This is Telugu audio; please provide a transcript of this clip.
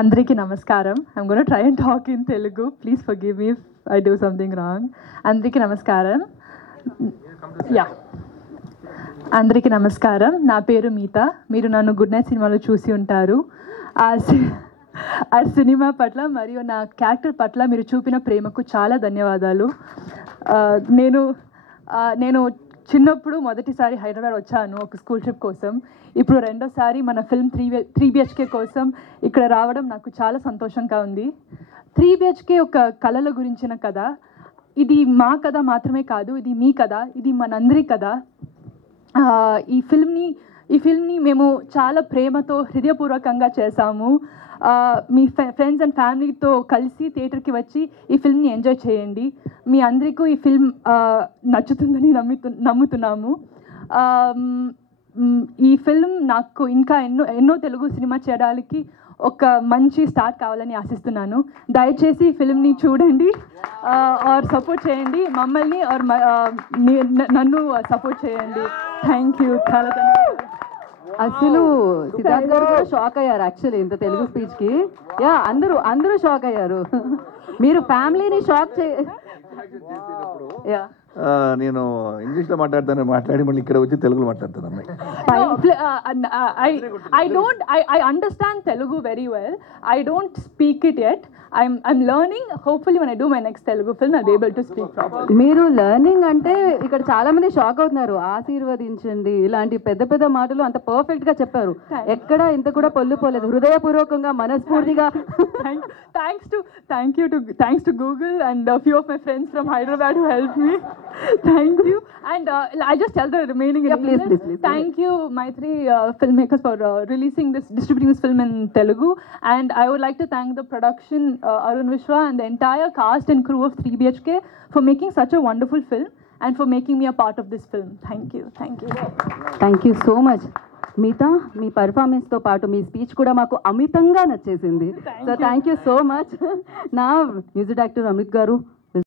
Andriki namaskaram. I'm going to try and talk in Telugu. Please forgive me if I do something wrong. Andriki namaskaram. Yeah. అందరికీ నమస్కారం. నా పేరు మీత. మీరు నన్ను గుడ్ నైట్ సినిమాలో చూసి ఉంటారు. ఆ సినిమా పట్ల మరియు నా క్యారెక్టర్ పట్ల మీరు చూపిన ప్రేమకు చాలా ధన్యవాదాలు. నేను చిన్నప్పుడు మొదటిసారి హైదరాబాద్ వచ్చాను ఒక స్కూల్ ట్రిప్ కోసం. ఇప్పుడు రెండోసారి మన ఫిల్మ్ 3 BHK కోసం ఇక్కడ రావడం నాకు చాలా సంతోషంగా ఉంది. 3 BHK ఒక కళల గురించిన కథ. ఇది మా కథ మాత్రమే కాదు, ఇది మీ కథ, ఇది మనందరి కథ. ఈ ఫిల్మ్ని మేము చాలా ప్రేమతో హృదయపూర్వకంగా చేశాము. మీ ఫ్రెండ్స్ అండ్ ఫ్యామిలీతో కలిసి థియేటర్కి వచ్చి ఈ ఫిల్మ్ని ఎంజాయ్ చేయండి. మీ అందరికీ ఈ ఫిల్మ్ నచ్చుతుందని నమ్ముతున్నాము. ఈ ఫిల్మ్ నాకు ఇంకా ఎన్నో తెలుగు సినిమా చేయడానికి ఒక మంచి స్టార్ట్ కావాలని ఆశిస్తున్నాను. దయచేసి ఈ ఫిల్మ్ని చూడండి ఆర్ సపోర్ట్ చేయండి. మమ్మల్ని ఆర్ నన్ను సపోర్ట్ చేయండి. Thank you. చాలా ధన్యవాదాలు. అసలు సిద్ధార్థ్ గారు కూడా షాక్ అయ్యారు యాక్చువల్లీ ఇంత తెలుగు స్పీచ్ కి. యా, అందరూ షాక్ అయ్యారు. మీరు ఫ్యామిలీని షాక్ నేను ఇంగ్లీష్ లో మాట్లాడి మళ్ళీ ఇక్కడ వచ్చి తెలుగులో మాట్లాడతాను అమ్మాయి. I understand Telugu very well. I don't speak it yet. I'm learning. Hopefully when I do my next Telugu film I'll be able to speak properly. మీరు లెర్నింగ్ అంటే ఇక్కడ చాలా మంది షాక్ అవుతున్నారు. ఆశీర్వదించండి ఇలాంటి పెద్ద పెద్ద మాటలు అంత పర్ఫెక్ట్ గా చెప్పారు. ఎక్కడ ఇంత కూడా పొల్లు పోలేదు. హృదయపూర్వకంగా మనస్ఫూర్తిగా thanks to Google and a few of my friends from Hyderabad who helped me. Thank you. And I just tell the remaining please. Thank you Maitri filmmakers for distributing this film in Telugu. And I would like to thank the production Arun Vishwa and the entire cast and crew of 3 BHK for making such a wonderful film and for making me a part of this film. Thank you so much. Meetha, మీ పర్ఫార్మెన్స్తో పాటు మీ స్పీచ్ కూడా మాకు అమితంగా నచ్చేసింది. So thank you so much. నా మ్యూజిక్ డైరెక్టర్ అమిత్ గారు,